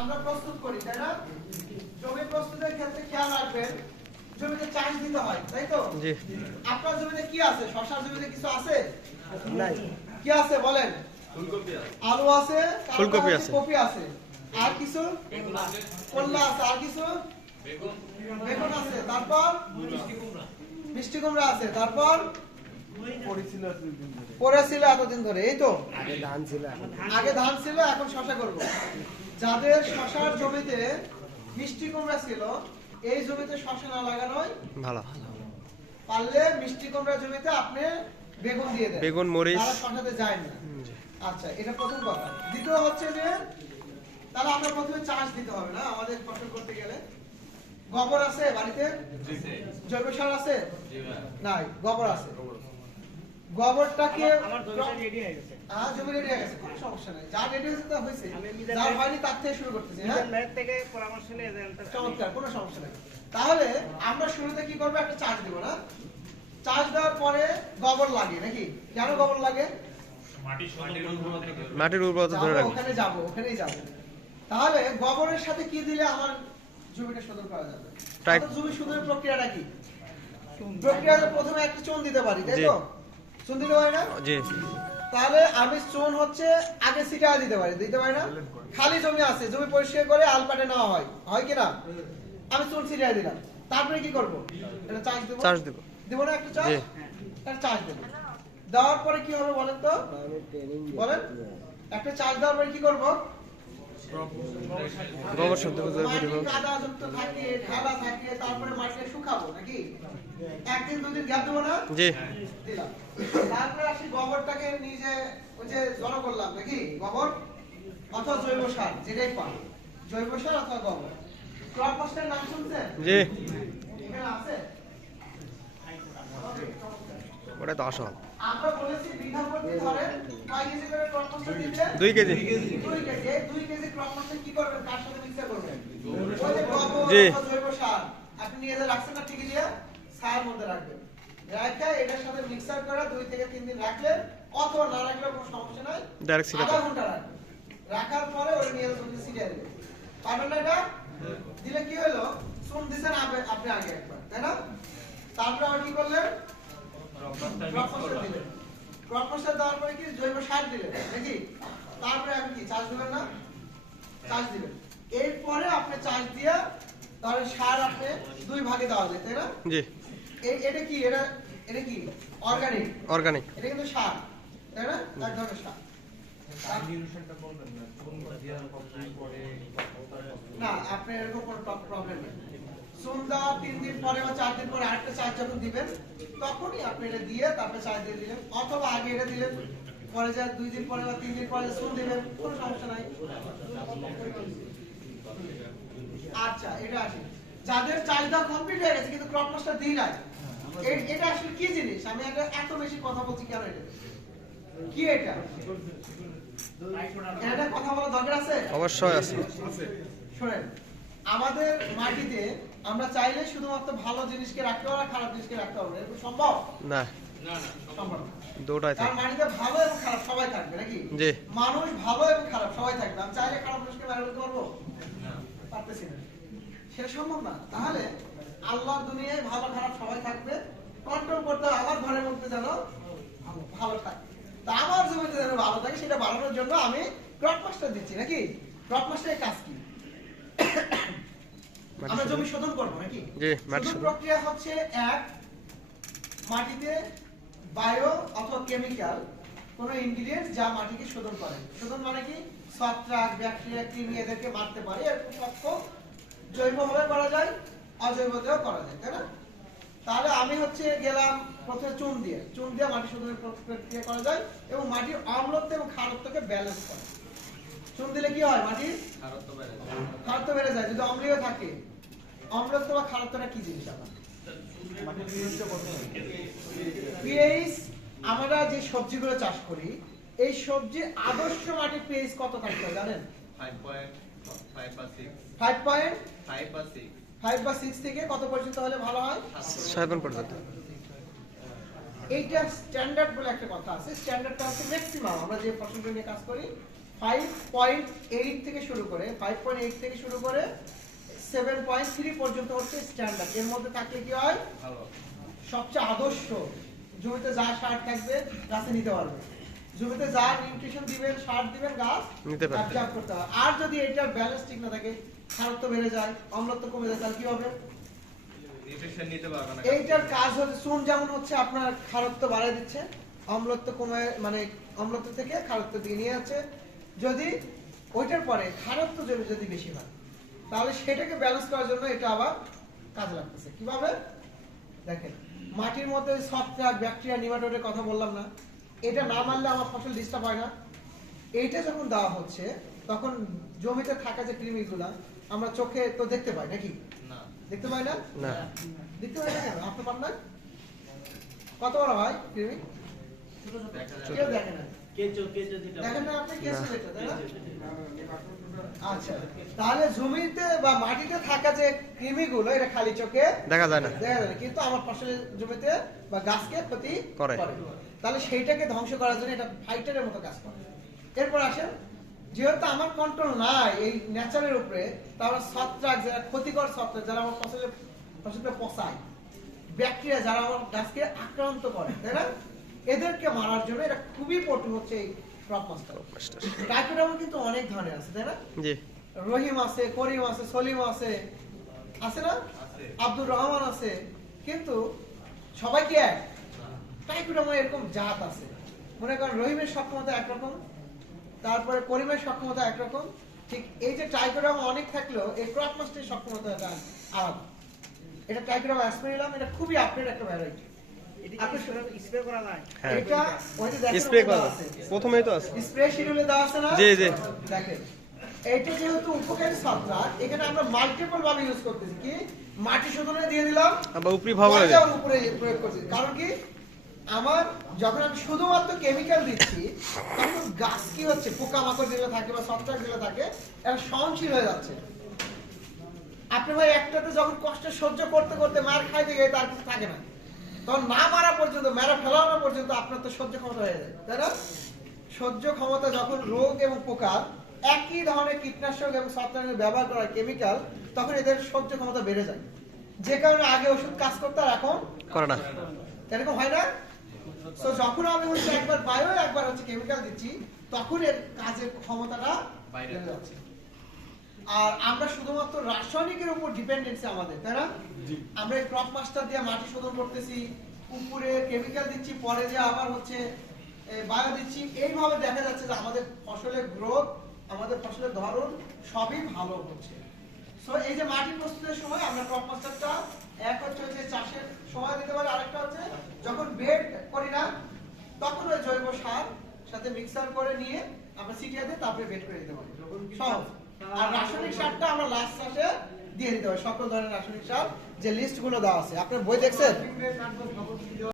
আমরা প্রস্তুত করি তাই না? জমি প্রস্তুতের ক্ষেত্রে খেয়াল রাখবেন জমিতে চাষ দিতে হয় তাই তো? জি। আপনার জমিতে কি আছে? শশার জমিতে কিছু আছে? নাই। কি আছে বলেন? আলু আছে ফুলকপি আছে। কপি আছে। আর কিছু? কল্লা আছে। আর কিছু? বেগুন। আছে। তারপর? মিষ্টি কুমড়া আছে। তারপর? ধরে পড়েছিল এতদিন ধরে। এই তো? আগে ধান ছিল এখন আগে ধান ছিল এখন শশা করব। যাদের শশার জমিতে মিষ্টি কুমড়া ছিল এই জমিতে শশা না লাগানোই ভালো। পারলে মিষ্টি কুমড়া জমিতে আপনি বেগুন দিয়ে দেন। বেগুন, মরিচ। শশাতে যায় না। আচ্ছা এটা প্রথম কথা। দ্বিতীয় হচ্ছে যে তাহলে আমরা প্রথমে চাষ দিতে হবে না? আমাদের ফসল করতে গেলে। গোবর আছে বাড়িতে? জৈব সার আছে? নাই গোবর আছে। গোবরটাকে আমার জমিটা রেডি হয়ে গেছে। আহ, জমি রেডি হয়ে গেছে কোনো সমস্যা নাই। যা রেডি হয়েছে তা হয়েছে। যার হয়নি তার থেকে শুরু করতেছি হ্যাঁ? মিজান থেকে পরামর্শ নিয়ে চমৎকার কোনো সমস্যা নেই। তাহলে আমরা শুরুতে কি করব? একটা চার্জ দিব না? চার্জ দেওয়ার পরে গোবর লাগে নাকি? কেন গোবর লাগে? মাটির উর্বরতা ধরে রাখবে। ওখানে যাব ওখানেই যাব। তাহলে গোবরের সাথে কি দিলে আমার জমিটা সুন্দর করা যাবে? জমি সুন্দর প্রক্রিয়াটা কি? প্রক্রিয়াতে প্রথমে একটা চুন দিতে পারি তাই তো? চুন দিতে পারি না? জি। তাহলে আমি চুন হচ্ছে আগে সিটা দিতে পারি দিতে পারি না? খালি জমি আছে জমি পরিষ্কার করে আল কাটে নেওয়া হয়। হয় কি না? আমি চুন ছিটিয়ে দিলাম। তারপরে কি করব? এটা চার্জ দেবো? চার্জ দিব। দেবো না একটা চার্জ জি। চার্জ দেবো। দেওয়ার পরে কি হবে বলেন তো? বলেন। একটা চার্জ দেওয়ার পরে কি করব? গোবর শব্দ মাটি দিব কাদাযুক্ত থাকে ঢালা থাকে তারপরে মাটিটা শুকাবো নাকি? একদিন দুদিন গ্যাপ দেবো না? জি। দিলাম। তারপরে আসি গোবরটাকে নিজে ওই যে জড়ো করলাম নাকি গোবর? অথবা জৈব সার যেটাই পান। জৈব সার অথবা গোবর। ক্রপ নাম শুনছেন? জি। এখানে আছে ওটা তো আসল আমরা বলেছি বিঘা প্রতি ধরেন কয় কেজি করে দুই কেজি। ওই জি। আপনি নিয়ে রাখছেন না ঠিকই দিয়ে ছায়ার মধ্যে রাখবেন। রেখে এটার সাথে মিক্সার করে দুই থেকে তিন দিন রাখলেন অথবা না রাখলে কোনো সমস্যা নাই। আধা ঘণ্টা রাখবেন। রাখার পরে ওটা নিয়ে জমিতে ছিটিয়ে দেবেন পারবেন এটা? দিলে কি হলো? চুন দিছেন আপনি আপনি আগে একবার তাই না? তারপরে আবার কি করলেন? ক্রপ মাস্টার দিলেন। ক্রপ মাস্টার দেওয়ার পরে কি জৈব সার দিলেন নাকি? তারপরে আপনি কি চাষ দিবেন না? চাষ দিবেন। এরপরে আপনি চাষ দিয়ে তাহলে সার আপনি দুই ভাগে দেওয়া যায় তাই না? জি। এটা কি? এটা এটা কি? অর্গানিক অর্গানিক এটা কিন্তু সার তাই না? এক ধরনের সার। না। আপনার এরকম কোনো প্রবলেম নেই। দেওয়ার তিন দিন পরে বা চার দিন পরে আরেকটা চার্জ যখন দিবেন তখনই আপনি এটা দিয়ে তারপরে চার্জ দিয়ে দিলেন। অথবা আগে এটা দিলেন পরে যা দুই দিন পরে বা তিন দিন পরে দিবেন কোনো সমস্যা নাই। আচ্ছা এটা আসে। যাদের দেওয়া কমপ্লিট হয়ে গেছে কিন্তু ক্রপ মাস্টার দিই নাই এটা আসলে কি জিনিস? আমি এটা এত বেশি কথা বলছি কেন এটা? কি এটা? এটা কথা বলা দরকার আছে? অবশ্যই আছে। শোনেন আমাদের মাটিতে আমরা চাইলে শুধুমাত্র ভালো জিনিসকে রাখতে পারব খারাপ জিনিসকে রাখতে পারব না। এরকম সম্ভব? না। সম্ভব না। দুটাই থাকে। মাটিতে ভালো এবং খারাপ সবাই থাকবে নাকি? জি। মানুষ ভালো এবং খারাপ সবাই থাকবে। আমি চাইলে খারাপ মানুষকে পারব? পারতেছি না। সেটা সম্ভব না। তাহলে আল্লাহর দুনিয়ায় ভালো খারাপ সবাই থাকবে। কন্ট্রোল করতে হবে আমার ঘরের মধ্যে যেন ভালো থাকে। তা আমার জমিতে যেন ভালো থাকে সেটা বাড়ানোর জন্য আমি ক্রপ মাস্টার দিচ্ছি নাকি? ক্রপ মাস্টারের কাজ কি? আমরা জমি শোধন করব নাকি? জি, মাটি শোধন। প্রক্রিয়া হচ্ছে এক মাটিতে বায়ো অথবা কেমিক্যাল কোন ইনগ্রিডিয়েন্ট যা মাটিকে শোধন করে। শোধন মানে কি? ছত্রাক ব্যাকটেরিয়া কৃমি এদেরকে মারতে পারে এরকম পক্ষ জৈবভাবে করা যায় অজৈবতেও করা যায় তাই না? তাহলে আমি হচ্ছে গেলাম প্রথমে চুন দিয়ে। চুন দিয়ে মাটি শোধনের প্রক্রিয়া করা যায় এবং মাটির অম্লত্ব এবং খারত্বকে ব্যালেন্স করে। চুন দিলে কি হয় মাটির? খারত্ব বেড়ে যায় যদি অম্লীয় থাকে। অম্লত্ব বা খারত্বটা কি জিনিস পিএইচ আমরা যে সবজিগুলো চাষ করি এই সবজির আদর্শ মাটির পিএইচ কত থাকতে হয় জানেন? Five point five or six. Five বা সিক্স থেকে কত পর্যন্ত হলে ভালো হয়? পর্যন্ত। এইটা স্ট্যান্ডার্ড বলে একটা কথা আছে। স্ট্যান্ডার্ডটা হচ্ছে ম্যাক্সিমাম আমরা যে ফসলগুলো নিয়ে কাজ করি ফাইভ পয়েন্ট এইট থেকে শুরু করে ফাইভ পয়েন্ট এইট থেকে শুরু করে সেভেন পয়েন্ট থ্রি পর্যন্ত হচ্ছে স্ট্যান্ডার্ড এর মধ্যে থাকলে কি হয়? সবচেয়ে আদর্শ। জমিতে যা সার থাকবে গাছে নিতে পারবে। জমিতে যা নিউট্রিশন দিবেন সার দিবেন গাছ নিতে পারবে। করতে পারবে আর যদি এটার ব্যালেন্স ঠিক না থাকে খারত্ব বেড়ে যায় অম্লত্ব কমে যায় তাহলে কি হবে? এইটার কাজ হচ্ছে চুন যেমন হচ্ছে আপনার খারত্ব বাড়ায় দিচ্ছে অম্লত্ব কমে মানে অম্লত্ব থেকে খারত্ব দিয়ে নিয়ে যাচ্ছে। যদি ওইটার পরে খারত্ব জমি যদি বেশি হয় তাহলে সেটাকে ব্যালেন্স করার জন্য এটা আবার কাজে লাগতেছে। কীভাবে? দেখেন মাটির মধ্যে ছত্রাক ব্যাকটেরিয়া নিমাটোডের কথা বললাম না। এটা না মারলে আমার ফসল ডিস্টার্ব হয় না। এইটা যখন দেওয়া হচ্ছে তখন জমিতে থাকা যে কৃমিগুলা আমরা চোখে তো দেখতে পাই নাকি? দেখতে পাই না? না। দেখতে পাই না কেন? আপনি পান না? কত বড় হয় কৃমি? কেউ দেখে না। কেঁচো কেঁচো যেটা দেখেন না আপনি কেসে না। তাই না? আচ্ছা তাহলে জমিতে বা মাটিতে থাকা যে কৃমিগুলো এটা খালি চোখে দেখা যায় না। দেখা যায় কিন্তু আমার ফসলের জমিতে বা গাছকে ক্ষতি করে। তাহলে সেইটাকে ধ্বংস করার জন্য এটা ফাইটারের মতো কাজ করে। এরপর আসেন যেহেতু আমার কন্ট্রোল নাই এই ন্যাচারের উপরে তারপর ছত্রাক যারা ক্ষতিকর ছত্রাক যারা আমার ফসলের ফসলকে পচায় ব্যাকটেরিয়া যারা আমার গাছকে আক্রান্ত করে তাই না? এদেরকে মারার জন্য এটা খুবই পটু হচ্ছে এই ক্রপ মাস্টার টাইকোডামা কিন্তু অনেক ধরনের আছে তাই না? জি। রহিম আছে করিম আছে সলিম আছে আছে না? আছে। আব্দুর রহমান আছে কিন্তু সবাই কি এক? টাইকুডামা এরকম জাত আছে। মনে করেন রহিমের সক্ষমতা একরকম তারপরে করিমের সক্ষমতা একরকম ঠিক এই যে টাইকোডামা অনেক থাকলেও এই ক্রপ মাস্টের সক্ষমতা এটা আলাদা এটা টাইকোডামা অ্যাসপেরিলাম এটা খুবই আপডেট একটা ভ্যারাইটি স্প্রে করা যায় হ্যাঁ। এটা ওই যে দেখেন স্প্রে ওটা করা আছে। প্রথমেই তো আছে। স্প্রে শিডিউলে দেওয়া আছে না? জি, জি। দেখেন এটা যেহেতু উপকারী ছত্রাক এখানে আমরা মাল্টিপল ভাবে ইউজ করতেছি। কি? মাটি শোধনে দিয়ে দিলাম। আবার উপরি ভাব প্রয়োগ করছি। কারণ কি? আমার যখন আমি শুধুমাত্র কেমিক্যাল দিচ্ছি তখন গাছ কি হচ্ছে? পোকামাকড় যেগুলো থাকে বা ছত্রাক যেগুলো থাকে এটা সহনশীল হয়ে যাচ্ছে। আপনি ভাই একটাতে যখন কষ্ট সহ্য করতে করতে মার খাইতে গিয়ে তার থাকে না। তখন না মারা পর্যন্ত মেরা ফেলানো পর্যন্ত আপনার তো সহ্য ক্ষমতা হয়ে যায় তাই না? সহ্য ক্ষমতা যখন রোগ এবং পোকা একই ধরনের কীটনাশক এবং ছত্রাকের ব্যবহার করা কেমিক্যাল তখন এদের সহ্য ক্ষমতা বেড়ে যায়। যে কারণে আগে ওষুধ কাজ করতে আর এখন করে না। এরকম হয় না? তো যখন আমি হচ্ছে একবার বায়ো একবার হচ্ছে কেমিক্যাল দিচ্ছি তখন এর কাজের ক্ষমতাটা বাইরে। যাচ্ছে। আর আমরা শুধুমাত্র রাসায়নিকের উপর ডিপেন্ডেন্সি আমাদের তাই না? আমরা এই ক্রপ মাস্টার দিয়ে মাটি শোধন করতেছি উপরে কেমিক্যাল দিচ্ছি পরে যে আবার হচ্ছে বায়ো দিচ্ছি এইভাবে দেখা যাচ্ছে যে আমাদের ফসলের গ্রোথ আমাদের ফসলের ধরন সবই ভালো হচ্ছে। সো এই যে মাটি প্রস্তুতের সময় আমরা ক্রপ মাস্টারটা এক হচ্ছে হচ্ছে চাষের সময় দিতে পারি আরেকটা হচ্ছে যখন বেড করি না তখন ওই জৈব সার সাথে মিক্সার করে নিয়ে আমরা দিয়ে তারপরে বেড করে দিতে পারি। সহজ। আর রাসায়নিক সারটা আমরা লাস্ট চাষে দিয়ে দিতে হবে। সকল ধরনের রাসায়নিক সার যে লিস্টগুলো দেওয়া আছে। আপনার বই দেখছেন?